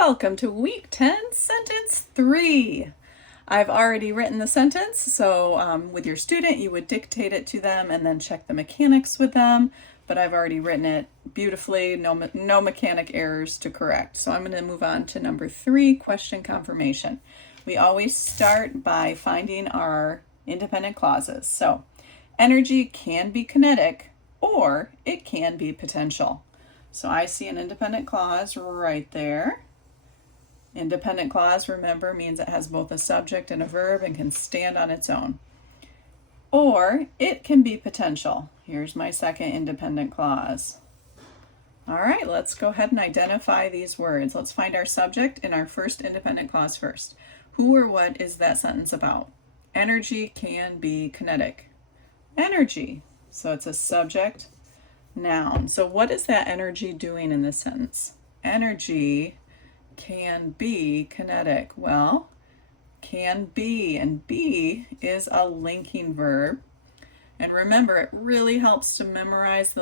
Welcome to week 10, sentence 3. I've already written the sentence, so with your student, you would dictate it to them and then check the mechanics with them. But I've already written it beautifully, no mechanic errors to correct. So I'm going to move on to number 3, question confirmation. We always start by finding our independent clauses. So energy can be kinetic or it can be potential. So I see an independent clause right there. Independent clause, remember, means it has both a subject and a verb and can stand on its own. Or it can be potential. Here's my second independent clause. All right, let's go ahead and identify these words. Let's find our subject in our first independent clause first. Who or what is that sentence about? Energy can be kinetic. Energy. So it's a subject, noun. So what is that energy doing in this sentence? Energy can be kinetic. Well, can be, and be is a linking verb. And remember, it really helps to memorize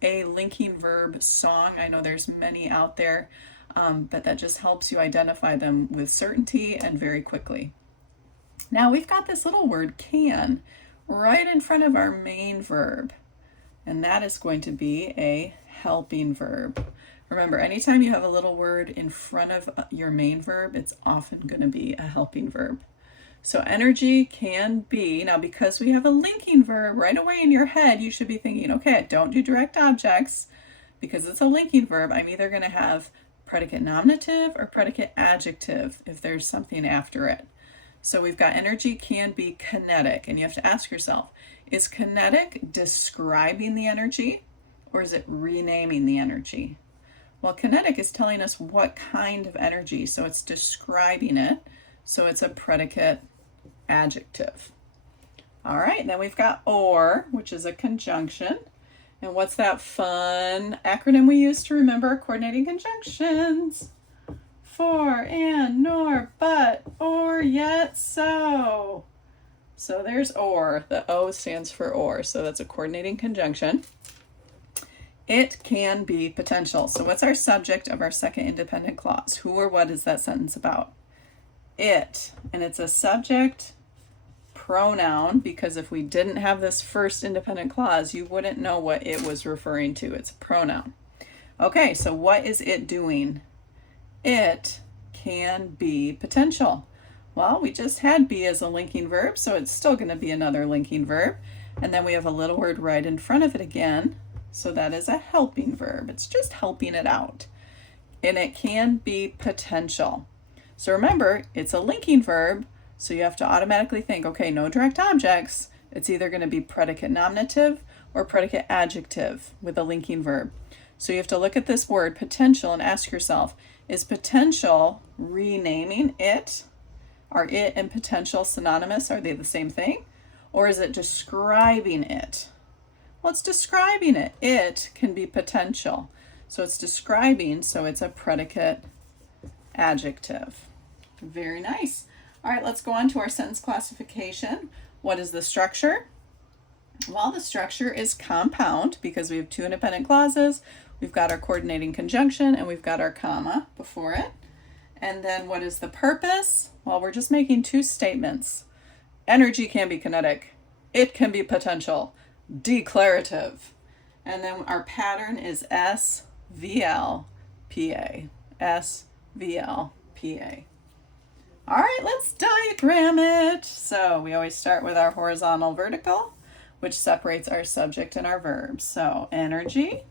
a linking verb song. I know there's many out there, but that just helps you identify them with certainty and very quickly. Now we've got this little word can right in front of our main verb, and that is going to be a helping verb. Remember, anytime you have a little word in front of your main verb, it's often going to be a helping verb. So energy can be, now because we have a linking verb right away in your head, you should be thinking, okay, don't do direct objects. Because it's a linking verb, I'm either going to have predicate nominative or predicate adjective if there's something after it. So we've got energy can be kinetic, and you have to ask yourself, is kinetic describing the energy or is it renaming the energy? Well, kinetic is telling us what kind of energy, so it's describing it, so it's a predicate adjective. All right, then we've got or, which is a conjunction. And what's that fun acronym we use to remember coordinating conjunctions? For, and, nor, but, or, yet, so. So there's or. The O stands for or, so that's a coordinating conjunction. It can be potential. So what's our subject of our second independent clause? Who or what is that sentence about? It. And it's a subject pronoun, because if we didn't have this first independent clause, you wouldn't know what it was referring to. It's a pronoun. Okay, so what is it doing? It can be potential. Well, we just had be as a linking verb, so it's still going to be another linking verb. And then we have a little word right in front of it again. So that is a helping verb. It's just helping it out. And it can be potential. So remember, it's a linking verb, so you have to automatically think, okay, no direct objects. It's either going to be predicate nominative or predicate adjective with a linking verb. So you have to look at this word potential and ask yourself, is potential renaming it? Are it and potential synonymous? Are they the same thing? Or is it describing it? Well, it's describing it. It can be potential. So it's describing, so it's a predicate adjective. Very nice. All right, let's go on to our sentence classification. What is the structure? Well, the structure is compound because we have two independent clauses. We've got our coordinating conjunction and we've got our comma before it. And then what is the purpose? Well, we're just making two statements. Energy can be kinetic. It can be potential. Declarative. And then our pattern is SVL PA. SVL PA. All right, let's diagram it. So we always start with our horizontal vertical, which separates our subject and our verbs. So energy.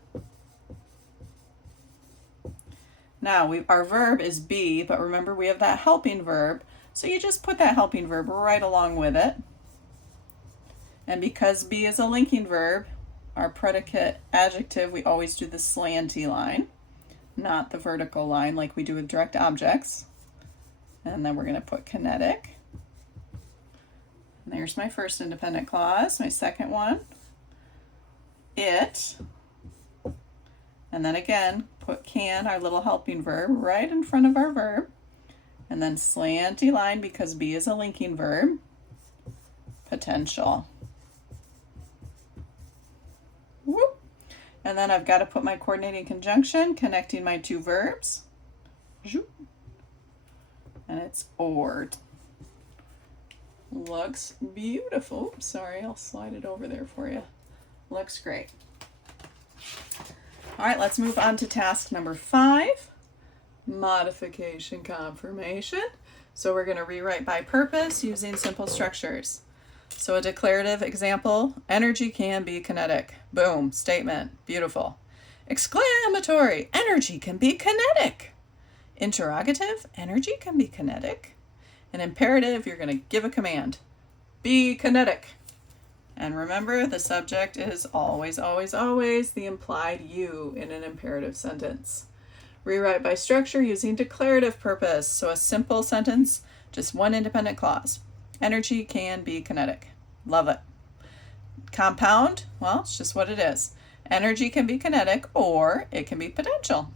Now our verb is be, but remember we have that helping verb. So you just put that helping verb right along with it. And because be is a linking verb, our predicate adjective, we always do the slanty line, not the vertical line like we do with direct objects. And then we're going to put kinetic. And there's my first independent clause. My second one, it. And then again, put can, our little helping verb, right in front of our verb. And then slanty line because be is a linking verb. Potential. Whoop. And then I've got to put my coordinating conjunction connecting my two verbs. And it's or. Looks beautiful. Oops, sorry, I'll slide it over there for you. Looks great. All right, let's move on to task number 5, modification confirmation. So we're going to rewrite by purpose using simple structures. So a declarative example, energy can be kinetic. Boom, statement, beautiful. Exclamatory, energy can be kinetic. Interrogative, energy can be kinetic. An imperative, you're going to give a command. Be kinetic. And remember, the subject is always, always, always the implied you in an imperative sentence. Rewrite by structure using declarative purpose. So a simple sentence, just one independent clause. Energy can be kinetic. Love it. Compound, well, it's just what it is. Energy can be kinetic or it can be potential.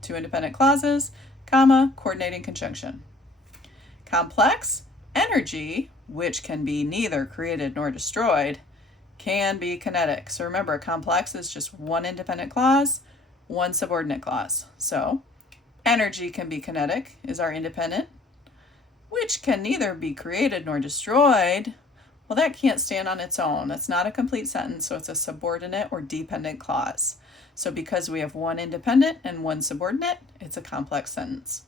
2 independent clauses, comma, coordinating conjunction. Complex, energy, which can be neither created nor destroyed, can be kinetic. So remember, complex is just one independent clause, one subordinate clause. So energy can be kinetic is our independent, which can neither be created nor destroyed. Well, that can't stand on its own. That's not a complete sentence, so it's a subordinate or dependent clause. So because we have one independent and one subordinate, it's a complex sentence.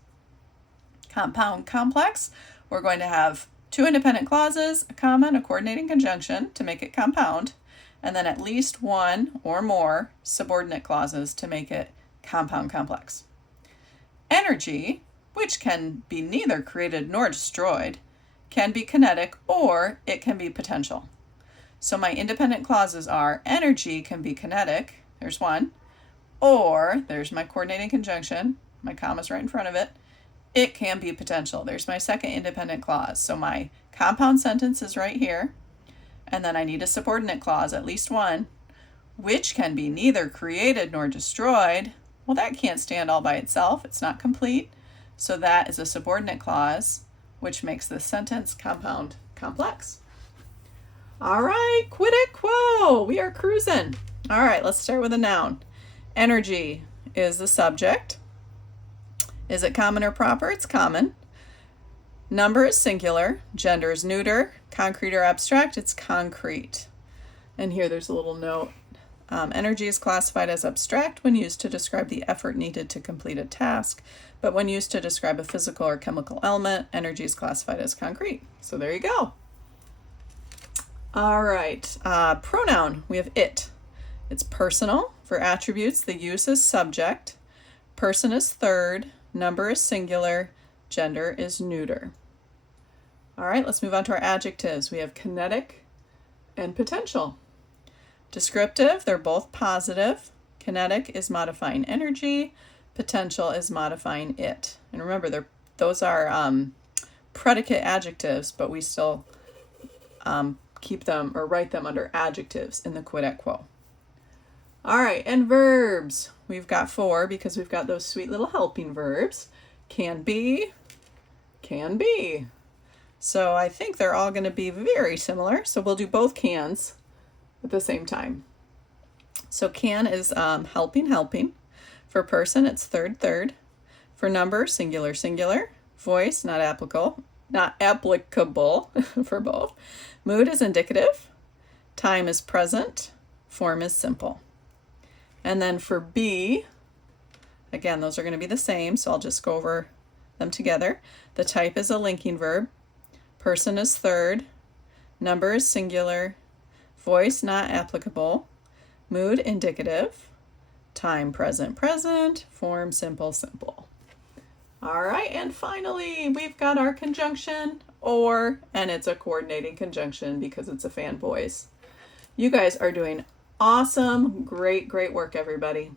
Compound complex, we're going to have 2 independent clauses, a comma, and a coordinating conjunction to make it compound, and then at least 1 or more subordinate clauses to make it compound complex. Energy, which can be neither created nor destroyed, can be kinetic or it can be potential. So my independent clauses are energy can be kinetic, there's one, or there's my coordinating conjunction, my comma's right in front of it, it can be potential. There's my second independent clause. So my compound sentence is right here, and then I need a subordinate clause, at least one, which can be neither created nor destroyed. Well, that can't stand all by itself. It's not complete. So that is a subordinate clause, which makes this sentence compound complex. All right, quid et quo. We are cruising. All right, let's start with a noun. Energy is the subject. Is it common or proper? It's common. Number is singular. Gender is neuter. Concrete or abstract? It's concrete. And here there's a little note. Energy is classified as abstract when used to describe the effort needed to complete a task, but when used to describe a physical or chemical element, energy is classified as concrete. So there you go. All right, pronoun, we have it. It's personal. For attributes, the use is subject. Person is third. Number is singular. Gender is neuter. All right, let's move on to our adjectives. We have kinetic and potential. Descriptive, they're both positive. Kinetic is modifying energy. Potential is modifying it. And remember, those are predicate adjectives, but we still keep them or write them under adjectives in the quid et quo. All right, and verbs. We've got 4 because we've got those sweet little helping verbs. Can be, can be. So I think they're all going to be very similar. So we'll do both cans at the same time. So can is helping, helping. For person, it's third, third. For number, singular, singular. Voice, not applicable for both. Mood is indicative. Time is present. Form is simple. And then for be, again, those are going to be the same, so I'll just go over them together. The type is a linking verb. Person is third. Number is singular. Voice not applicable. Mood indicative. Time present, present. Form simple, simple. All right, and finally, we've got our conjunction or, and it's a coordinating conjunction because it's a fan voice. You guys are doing awesome. Great, great work, everybody.